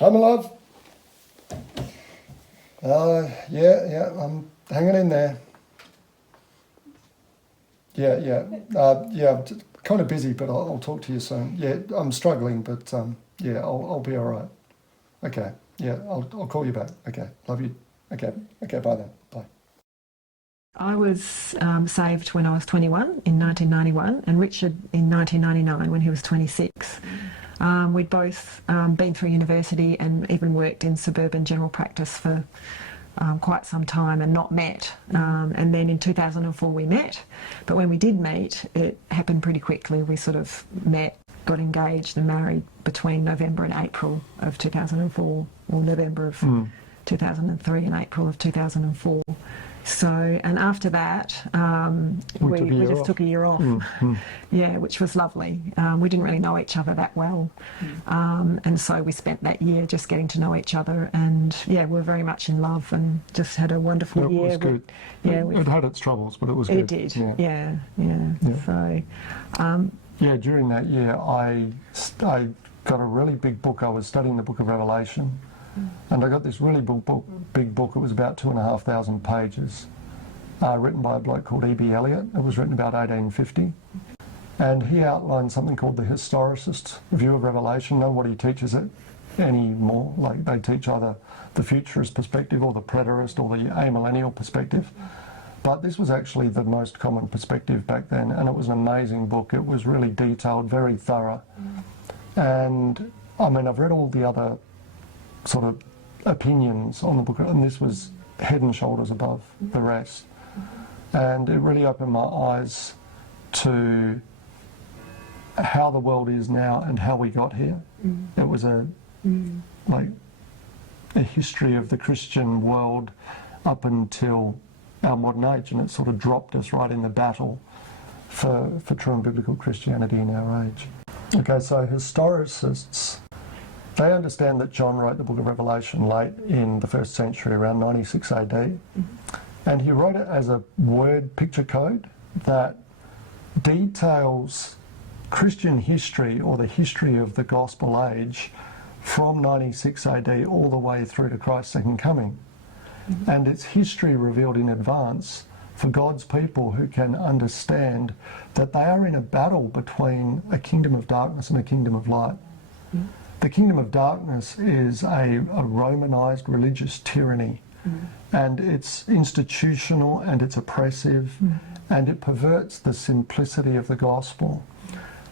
I'm alive. Yeah, I'm hanging in there. Yeah. I'm kind of busy, but I'll talk to you soon. Yeah, I'm struggling, but yeah, I'll be all right. Okay. Yeah, I'll call you back. Okay. Love you. Okay. Bye then. Bye. I was saved when I was 21 in 1991, and Richard in 1999 when he was 26. We'd both been through university and even worked in suburban general practice for quite some time and not met. And then in 2004 we met, but when we did meet, it happened pretty quickly. We sort of met, got engaged and married between November and April of 2004, or November of 2003 and April of 2004. So, and after that, we just took a year off. Yeah, which was lovely. We didn't really know each other that well. And so we spent that year just getting to know each other, and yeah, we're very much in love and just had a wonderful year. It was good. It had its troubles, but it was good. It did, yeah. So, yeah, during that year, I got a really big book. I was studying the book of Revelation. And I got this really big book. It was about 2,500 pages, written by a bloke called E.B. Elliott. It was written about 1850. And he outlined something called the historicist view of Revelation. Nobody teaches it anymore. Like, they teach either the futurist perspective or the preterist or the amillennial perspective. But this was actually the most common perspective back then, and it was an amazing book. It was really detailed, very thorough. And I mean, I've read all the other sort of opinions on the book, and this was head and shoulders above the rest. And it really opened my eyes to how the world is now and how we got here. It was a history of the Christian world up until our modern age, and it sort of dropped us right in the battle for true and biblical Christianity in our age. Okay, so historicists, they understand that John wrote the book of Revelation late in the 1st century, around 96 AD. And he wrote it as a word picture code that details Christian history, or the history of the gospel age, from 96 AD all the way through to Christ's second coming. And it's history revealed in advance for God's people who can understand that they are in a battle between a kingdom of darkness and a kingdom of light. The kingdom of darkness is a Romanized religious tyranny, and it's institutional and it's oppressive, and it perverts the simplicity of the gospel.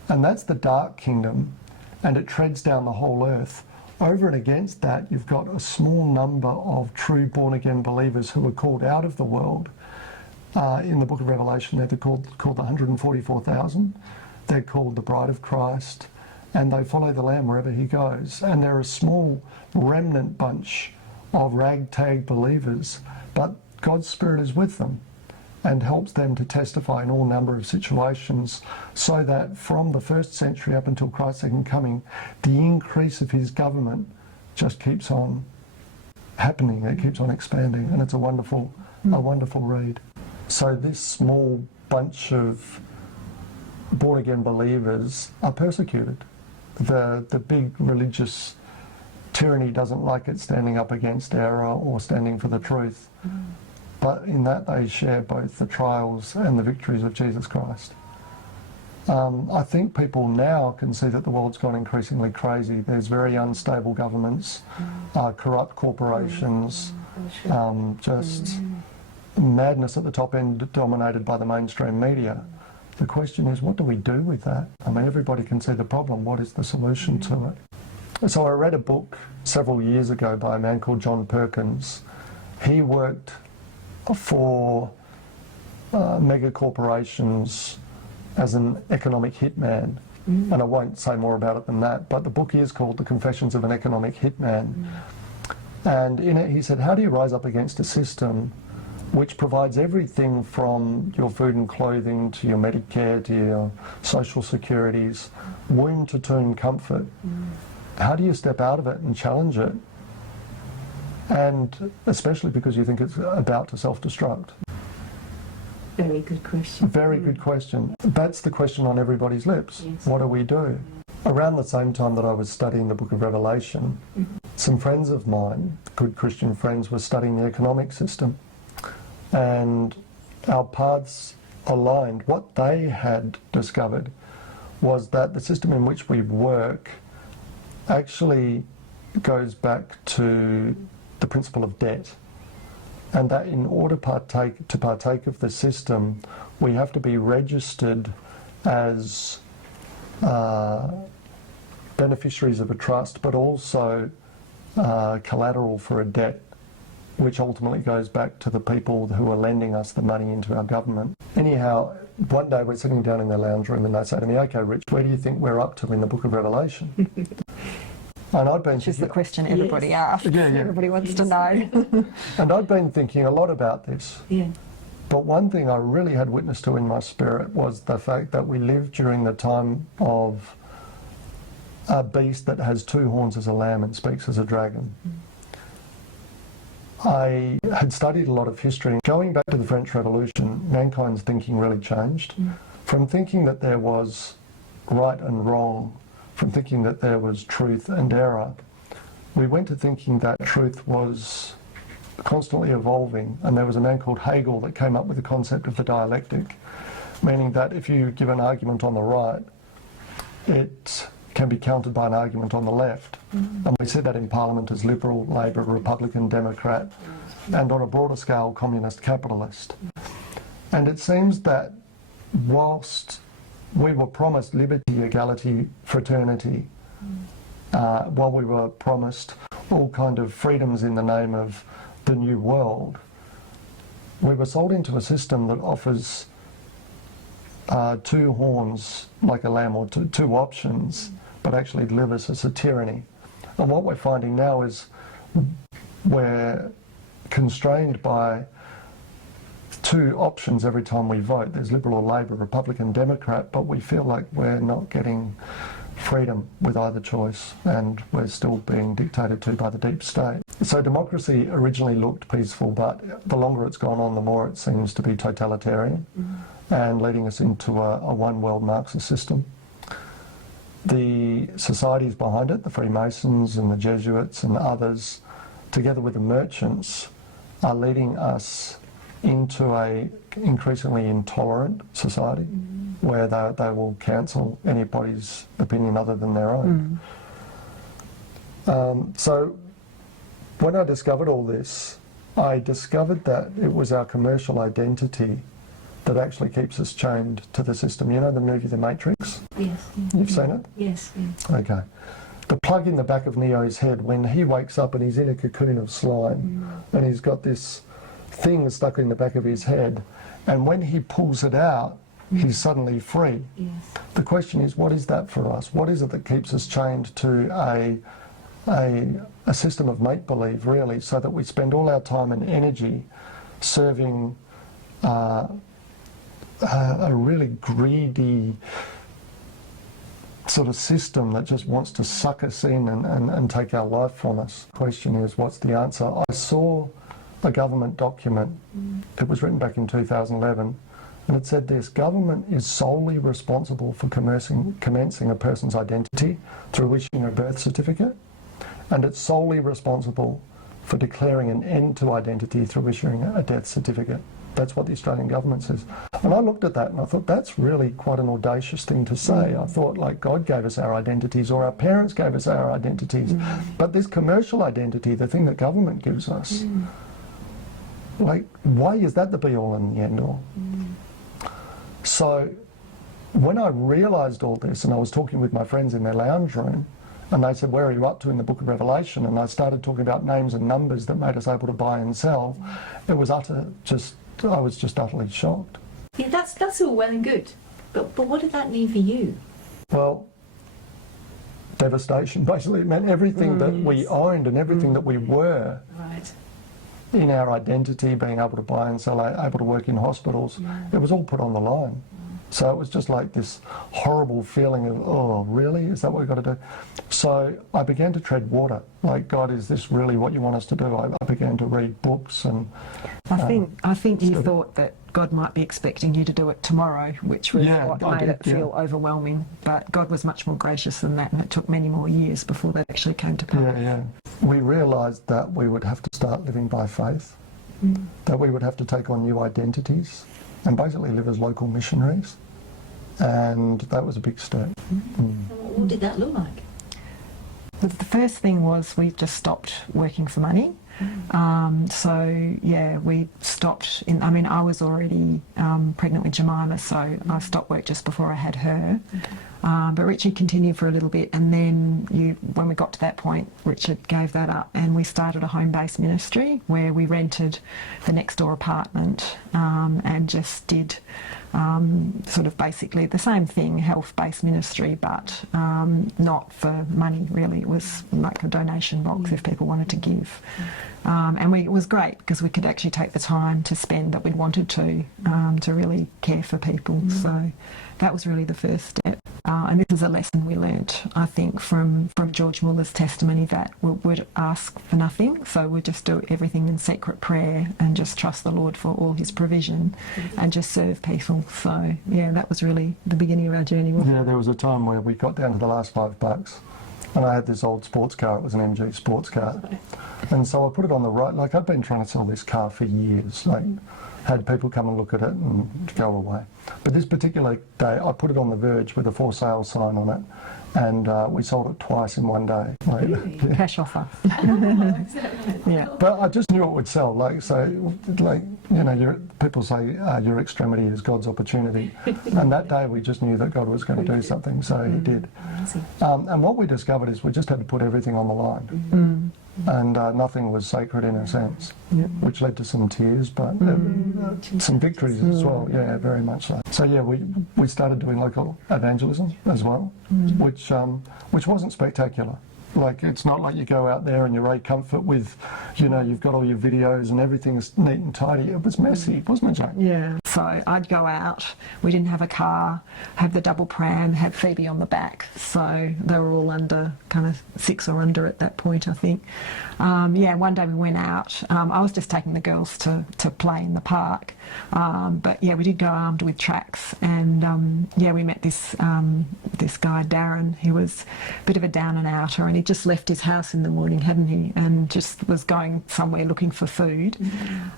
And that's the dark kingdom, and it treads down the whole earth. Over and against that, you've got a small number of true born-again believers who are called out of the world. In the book of Revelation, they're called the 144,000. They're called the bride of Christ, and they follow the Lamb wherever he goes. And they're a small remnant bunch of ragtag believers, but God's Spirit is with them and helps them to testify in all number of situations, so that from the 1st century up until Christ's second coming, the increase of his government just keeps on happening. It keeps on expanding, and it's a wonderful read. So this small bunch of born-again believers are persecuted. The big religious tyranny doesn't like it standing up against error or standing for the truth. But in that they share both the trials and the victories of Jesus Christ. I think people now can see that the world's gone increasingly crazy. There's very unstable governments, corrupt corporations, just madness at the top end dominated by the mainstream media. The question is, what do we do with that? I mean, everybody can see the problem. What is the solution to it? So I read a book several years ago by a man called John Perkins. He worked for mega corporations as an economic hitman, and I won't say more about it than that, but the book is called The Confessions of an Economic Hitman. And in it he said, how do you rise up against a system which provides everything from your food and clothing to your Medicare to your social securities, womb to tomb comfort? How do you step out of it and challenge it? And especially because you think it's about to self-destruct. Very good question. Very good question. That's the question on everybody's lips. Yes. What do we do? Around the same time that I was studying the book of Revelation, some friends of mine, good Christian friends, were studying the economic system, and our paths aligned. What they had discovered was that the system in which we work actually goes back to the principle of debt, and that in order to partake of the system, we have to be registered as beneficiaries of a trust, but also collateral for a debt, which ultimately goes back to the people who are lending us the money into our government. Anyhow, one day we're sitting down in the lounge room and they say to me, "Okay, Rich, where do you think we're up to in the book of Revelation?" And I'd been Which is the thinking, question everybody asks. Yeah, yeah. Everybody wants to know. and I'd been thinking a lot about this. Yeah. But one thing I really had witness to in my spirit was the fact that we live during the time of a beast that has two horns as a lamb and speaks as a dragon. I had studied a lot of history. Going back to the French Revolution, mankind's thinking really changed. From thinking that there was right and wrong, from thinking that there was truth and error, we went to thinking that truth was constantly evolving, and there was a man called Hegel that came up with the concept of the dialectic, meaning that if you give an argument on the right, it can be countered by an argument on the left. And we see that in Parliament as Liberal, Labor, Republican, Democrat, and on a broader scale, Communist, Capitalist. And it seems that whilst we were promised liberty, equality, fraternity, while we were promised all kind of freedoms in the name of the new world, we were sold into a system that offers two horns like a lamb, or two options, but actually delivers us a tyranny. And what we're finding now is we're constrained by two options every time we vote. There's Liberal or Labor, Republican, Democrat, but we feel like we're not getting freedom with either choice, and we're still being dictated to by the deep state. So democracy originally looked peaceful, but the longer it's gone on, the more it seems to be totalitarian and leading us into a one-world Marxist system. The societies behind it, the Freemasons and the Jesuits and others, together with the merchants, are leading us into a increasingly intolerant society where they will cancel anybody's opinion other than their own. So when I discovered all this, I discovered that it was our commercial identity that actually keeps us chained to the system. You know the movie The Matrix? Yes. You've seen it? Yes. Okay. The plug in the back of Neo's head, when he wakes up and he's in a cocoon of slime and he's got this thing stuck in the back of his head, and when he pulls it out, he's suddenly free. Yes. The question is, what is that for us? What is it that keeps us chained to a system of make-believe, really, so that we spend all our time and energy serving a really greedy sort of system that just wants to suck us in and take our life from us? The question is, what's the answer? I saw a government document. It was written back in 2011, and it said this: government is solely responsible for commencing a person's identity through issuing a birth certificate, and it's solely responsible for declaring an end to identity through issuing a death certificate. That's what the Australian government says. And I looked at that and I thought, that's really quite an audacious thing to say. I thought, like, God gave us our identities, or our parents gave us our identities. But this commercial identity, the thing that government gives us, like, why is that the be-all and the end-all? So when I realised all this, and I was talking with my friends in their lounge room, and they said, where are you up to in the book of Revelation? And I started talking about names and numbers that made us able to buy and sell. It was I was just utterly shocked. Yeah, that's all well and good. But what did that mean for you? Well, devastation. Basically, it meant everything that we owned and everything that we were Right. in our identity, being able to buy and sell, able to work in hospitals, it was all put on the line. So it was just like this horrible feeling of, oh, really? Is that what we've got to do? So I began to tread water. Like, God, is this really what you want us to do? I began to read books and... I think you thought that God might be expecting you to do it tomorrow, which was what made it feel overwhelming. But God was much more gracious than that, and it took many more years before that actually came to pass. Yeah. we realised that we would have to start living by faith, that we would have to take on new identities and basically live as local missionaries. And that was a big step. And what did that look like? The first thing was we just stopped working for money. So yeah, we stopped. I was already pregnant with Jemima, so I stopped work just before I had her. But Richard continued for a little bit, and then when we got to that point, Richard gave that up, and we started a home-based ministry where we rented the next door apartment and just did sort of basically the same thing, health-based ministry, but not for money really. It was like a donation box if people wanted to give. And it was great because we could actually take the time to spend that we wanted to really care for people. So that was really the first step. And this is a lesson we learnt, I think, from George Muller's testimony, that we would ask for nothing, so we'd just do everything in secret prayer and just trust the Lord for all his provision and just serve people. So, yeah, that was really the beginning of our journey. Yeah, there was a time where we got down to the last $5, and I had this old sports car. It was an MG sports car. And so I put it on the right. Like, I'd been trying to sell this car for years. Like, had people come and look at it and go away. But this particular day, I put it on the verge with a for sale sign on it, and we sold it twice in one day. Like, yeah. Cash offer. Yeah. But I just knew it would sell. Like, so, like, you know, people say your extremity is God's opportunity. And that day we just knew that God was going to do something, so he did. And what we discovered is we just had to put everything on the line. And nothing was sacred in a sense, which led to some tears, but some victories as well. Yeah, very much so. So yeah, we started doing local evangelism as well, which wasn't spectacular. Like, it's not like you go out there and you're a comfort with, you know, you've got all your videos and everything's neat and tidy. It was messy, wasn't it, Jane? Yeah. So I'd go out. We didn't have a car, have the double pram, had Phoebe on the back. So they were all under kind of 6 or under at that point, I think. Yeah, one day we went out. I was just taking the girls to play in the park. But yeah, we did go armed with tracts, and yeah, we met this guy, Darren, who was a bit of a down and outer, and he just left his house in the morning, hadn't he, and just was going somewhere looking for food.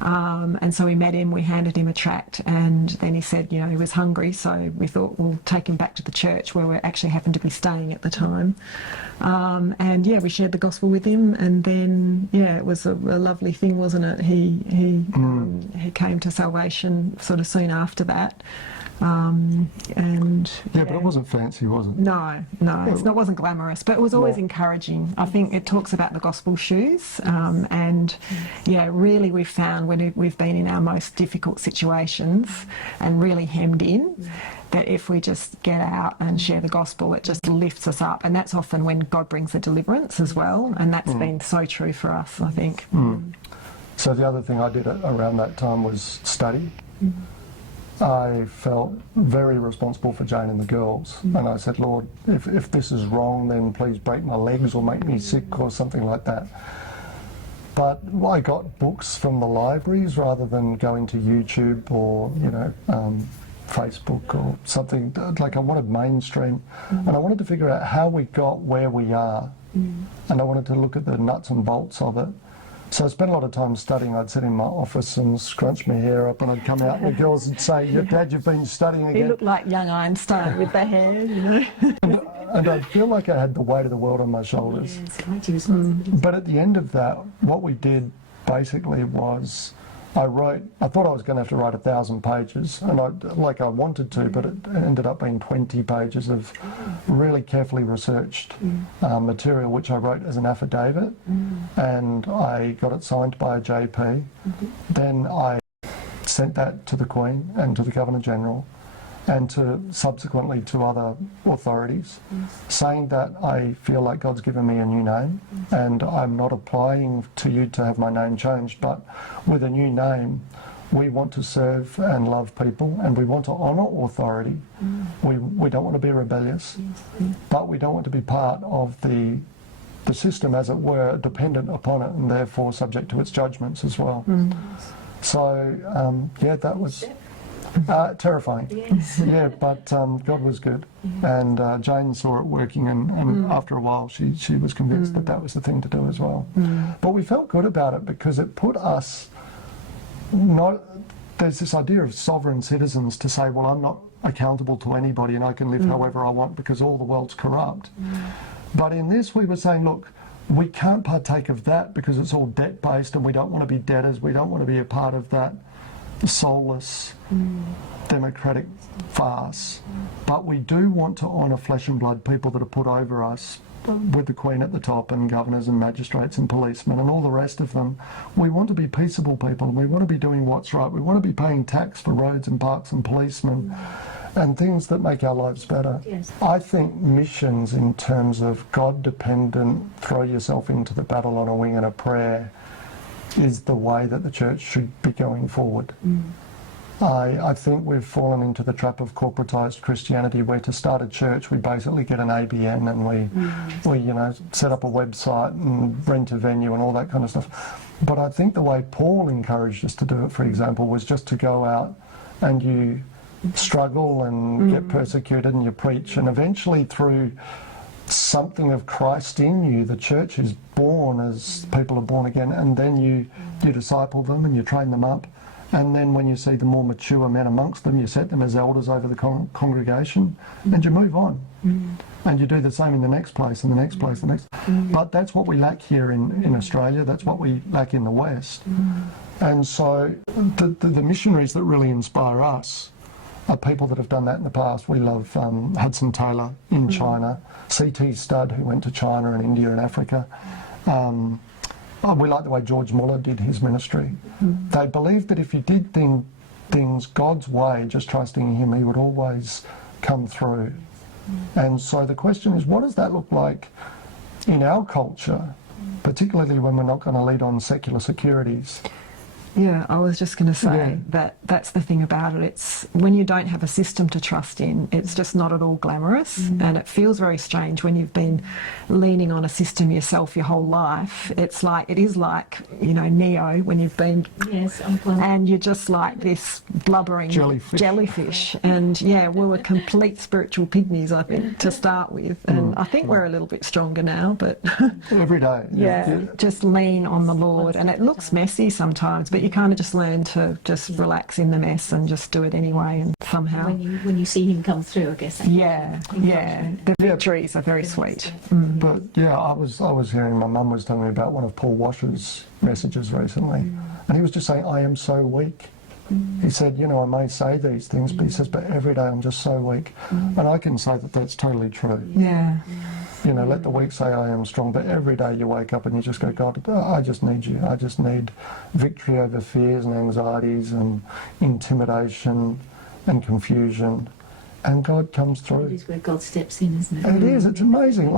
And so we met him, we handed him a tract, and then he said, you know, he was hungry, so we thought we'll take him back to the church where we actually happened to be staying at the time. And yeah, we shared the gospel with him, and then yeah, it was a lovely thing, wasn't it? He came to salvation sort of soon after that. And yeah, but it wasn't fancy, was it? No, it wasn't glamorous, but it was always encouraging. I think it talks about the gospel shoes, and yeah, really we've found when we've been in our most difficult situations and really hemmed in, that if we just get out and share the gospel, it just lifts us up, and that's often when God brings a deliverance as well, and that's been so true for us, I think. So the other thing I did around that time was study. I felt very responsible for Jane and the girls, and I said, Lord, if this is wrong, then please break my legs or make me sick or something like that. But I got books from the libraries rather than going to YouTube or, you know, Facebook or something. Like, I wanted mainstream, and I wanted to figure out how we got where we are, and I wanted to look at the nuts and bolts of it. So I spent a lot of time studying. I'd sit in my office and scrunch my hair up, and I'd come out and the girls would say, Dad, you've been studying again. He looked like young Einstein with the hair, you know. And I feel like I had the weight of the world on my shoulders. But at the end of that, what we did basically was I thought I was going to have to write 1,000 pages, and I wanted to, but it ended up being 20 pages of really carefully researched material, which I wrote as an affidavit, and I got it signed by a JP. Then I sent that to the Queen and to the Governor-General, and subsequently to other authorities, saying that I feel like God's given me a new name, and I'm not applying to you to have my name changed, but with a new name, we want to serve and love people, and we want to honour authority. We don't want to be rebellious, but we don't want to be part of the system, as it were, dependent upon it, and therefore subject to its judgments as well. So, yeah, that was Terrifying. Yes. Yeah, but God was good, and Jane saw it working, and after a while she was convinced that that was the thing to do as well. But we felt good about it because it put us there's this idea of sovereign citizens to say, well, I'm not accountable to anybody and I can live however I want because all the world's corrupt. But in this we were saying, look, we can't partake of that because it's all debt-based and we don't want to be debtors, we don't want to be a part of that soulless democratic farce. But we do want to honour flesh and blood people that are put over us, with the Queen at the top and governors and magistrates and policemen and all the rest of them. We want to be peaceable people. We want to be doing what's right. We want to be paying tax for roads and parks and policemen and things that make our lives better. Yes. I think missions in terms of God-dependent, throw yourself into the battle on a wing and a prayer is the way that the church should be going forward. I think we've fallen into the trap of corporatised Christianity where to start a church we basically get an ABN and we set up a website and rent a venue and all that kind of stuff. But I think the way Paul encouraged us to do it, for example, was just to go out and you struggle and get persecuted and you preach, and eventually through something of Christ in you, the church is born as people are born again, and then you disciple them and you train them up. And then when you see the more mature men amongst them, you set them as elders over the congregation and you move on. And you do the same in the next place and the next place, the next. But that's what we lack here in Australia. That's what we lack in the West. And so the missionaries that really inspire us are people that have done that in the past. We love Hudson Taylor in China, C.T. Studd, who went to China and India and Africa. We like the way George Muller did his ministry. They believed that if you did things God's way, just trusting Him, He would always come through. And so the question is, what does that look like in our culture, particularly when we're not going to lead on secular securities? Yeah, I was just going to say that's the thing about it. It's when you don't have a system to trust in, it's just not at all glamorous, and it feels very strange when you've been leaning on a system yourself your whole life. It is like Neo when you've been, and you're just like this blubbering jellyfish. And we were complete spiritual pygmies, I think, to start with, and I think we're a little bit stronger now, but every day, just lean on the Lord, and it looks messy sometimes, but you kind of just learn to just relax in the mess and just do it anyway, and somehow when you see Him come through, I guess. The victories are very sweet. But I was hearing, my mum was telling me about one of Paul Washer's messages recently, and he was just saying, I am so weak. He said, I may say these things, but he says, but every day I'm just so weak. And I can say that that's totally true. Let the weak say I am strong, but every day you wake up and you just go, God, I just need you. I just need victory over fears and anxieties and intimidation and confusion. And God comes through. It is where God steps in, isn't it? It is. It's amazing.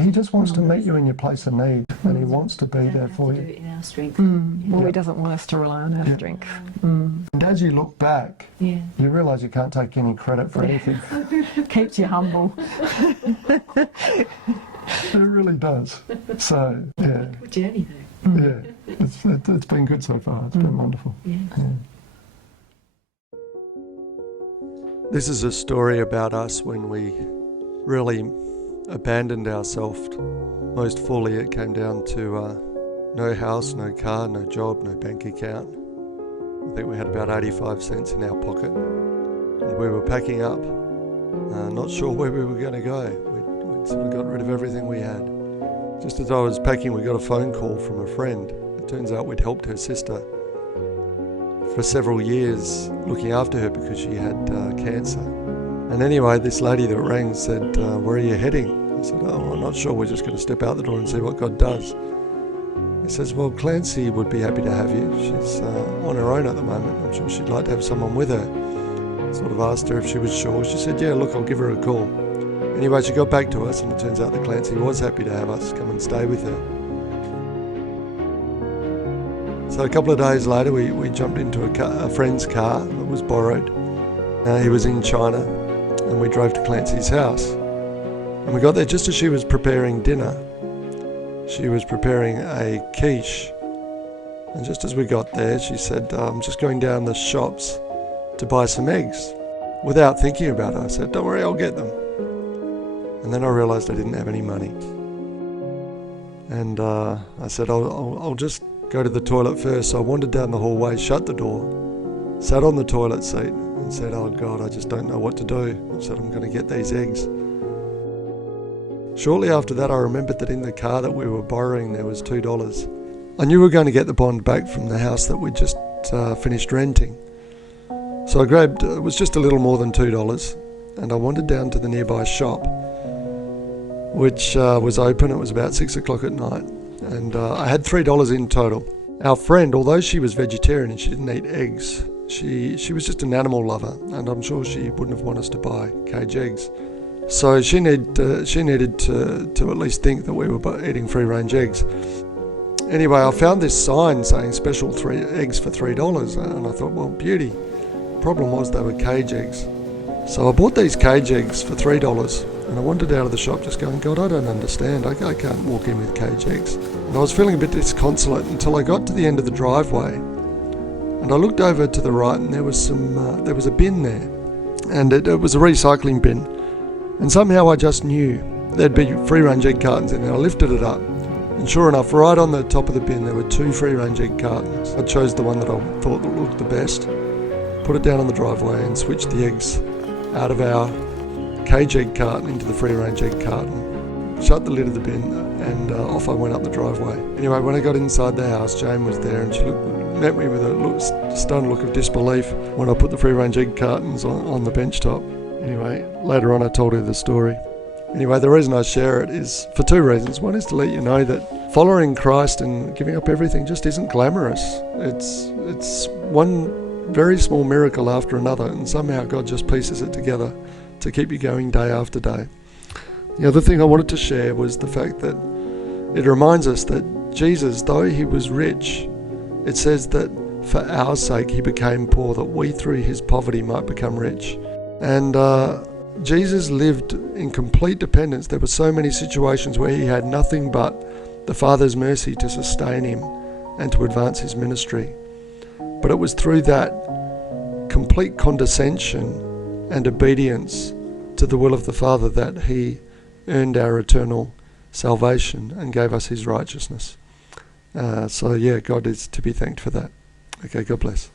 He just wants to meet you in your place of need, and He wants to be there for you. Do it in our strength. He doesn't want us to rely on our strength. And as you look back, you realise you can't take any credit for anything. Keeps you humble. It really does. So, Good journey, though. It's been good so far. It's been wonderful. This is a story about us when we really abandoned ourselves most fully. It came down to no house, no car, no job, no bank account. I think we had about 85 cents in our pocket. And we were packing up, not sure where we were going to go. We'd sort of got rid of everything we had. Just as I was packing, we got a phone call from a friend. It turns out we'd helped her sister for several years looking after her because she had cancer. And anyway, this lady that rang said, where are you heading? I said, I'm not sure, we're just going to step out the door and see what God does. He says, well, Clancy would be happy to have you. She's on her own at the moment. I'm sure she'd like to have someone with her. Sort of asked her if she was sure. She said, yeah, look, I'll give her a call. Anyway, she got back to us, and it turns out that Clancy was happy to have us come and stay with her. So a couple of days later, we jumped into a friend's car that was borrowed. He was in China, and we drove to Clancy's house. And we got there just as she was preparing dinner. She was preparing a quiche. And just as we got there, she said, I'm just going down the shops to buy some eggs. Without thinking about it, I said, don't worry, I'll get them. And then I realised I didn't have any money. And I said, I'll just go to the toilet first. So I wandered down the hallway, shut the door, sat on the toilet seat and said, oh God, I just don't know what to do. I said, I'm going to get these eggs. Shortly after that, I remembered that in the car that we were borrowing, there was $2. I knew we were going to get the bond back from the house that we'd just finished renting. So I grabbed, it was just a little more than $2, and I wandered down to the nearby shop, which was open. It was about 6 o'clock at night, and I had $3 in total. Our friend, although she was vegetarian and she didn't eat eggs, she was just an animal lover, and I'm sure she wouldn't have wanted us to buy cage eggs. So she needed to at least think that we were eating free-range eggs. Anyway, I found this sign saying special 3 eggs for $3, and I thought, well, beauty. Problem was they were cage eggs. So I bought these cage eggs for $3, and I wandered out of the shop just going, God, I don't understand. I can't walk in with cage eggs. And I was feeling a bit disconsolate until I got to the end of the driveway, and I looked over to the right, and there was a bin there, and it was a recycling bin. And somehow I just knew there'd be free-range egg cartons in there. I lifted it up, and sure enough, right on the top of the bin there were 2 free-range egg cartons. I chose the one that I thought looked the best, put it down on the driveway, and switched the eggs out of our cage egg carton into the free-range egg carton, shut the lid of the bin, and off I went up the driveway. Anyway, when I got inside the house, Jane was there, and she met me with a stunned look of disbelief when I put the free-range egg cartons on the bench top. Anyway, later on I told her the story. Anyway, the reason I share it is for 2 reasons. One is to let you know that following Christ and giving up everything just isn't glamorous. It's one very small miracle after another, and somehow God just pieces it together to keep you going day after day. The other thing I wanted to share was the fact that it reminds us that Jesus, though he was rich, it says that for our sake he became poor, that we through his poverty might become rich. And Jesus lived in complete dependence. There were so many situations where he had nothing but the Father's mercy to sustain him and to advance his ministry. But it was through that complete condescension and obedience to the will of the Father that he earned our eternal salvation and gave us his righteousness. So God is to be thanked for that. Okay, God bless.